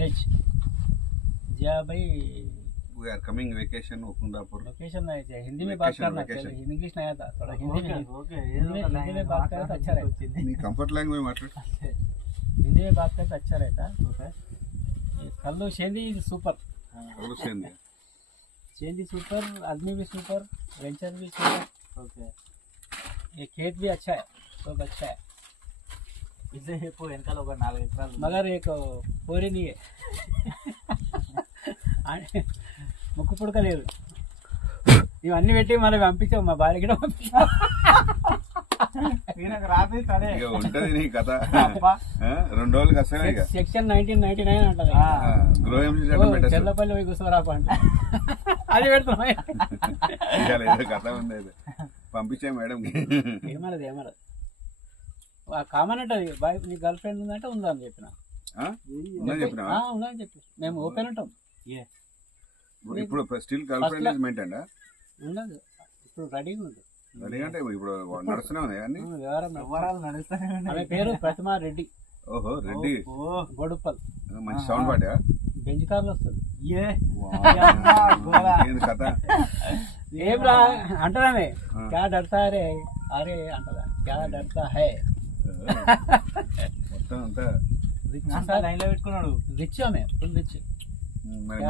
Village जिया भाई we are coming vacation ओकुंदापुर। लोकेशन नहीं हिंदी में बात करना चाहिए, इंग्लिश नहीं आता, थोड़ा हिंदी में बात करे तो अच्छा रहता। नी कंफर्ट लैंग्वेज माట్లాడు। हिंदी में बात करे तो अच्छा रहता। कल्लू शेंदी सूपर, कल्लू शेंदी सूपर, आदमी भी सूपर, वेंचर भी सूपर। ये खेत भी अच्छा है, सब अच्छा है। मगर एक पोरी नहीं है ముక్కు పుడక లేదు, ఇవన్నీ పెట్టి మళ్ళీ పంపించావు మా భార్య కూడా పంపించావు। ఇక ఉంటది నీ కథ 2 రోజులకి వస్తాయి ఇక సెక్షన్ 1999 అంటది, చెల్లపల్లి పోయి కూర్చోరాప అంట, అది పెడుతున్నా ఏదో కథ ఉంది అది పంపించే మేడం ఏమన్నది కామన్ అంటది, బాయ్ నీ గర్ల్ ఫ్రెండ్ ఉందంటే ఉందా అని చెప్పిన, ఉందని చెప్పి మేము ఓపెన్ ఉంటాం। ఇప్పుడు still girl friend is maintain ఉండదు, ఇప్పుడు రెడీగా ఉంది, రెడీ అంటే ఇప్పుడు నడుస్తూనే ఉన్నాయి అన్ని వ్యవహారాలు నడుస్తాయి। ఆమె పేరు ప్రతిమా రెడ్డి। ఓహో రెడ్డి గొడుపల్, మంచి సౌండ్ పాటా, బెంచ్ కార్లు వస్తుంది కథ ఏం రా అంటదామే, క్యా డర్తా రే అరే అంటదా, క్యా డర్తా హై మొత్తం అంతా రిచ్, లైన్ లో పెట్టుకున్నాడు, రిచ్ ఆమె ఫుల్ రిచ్।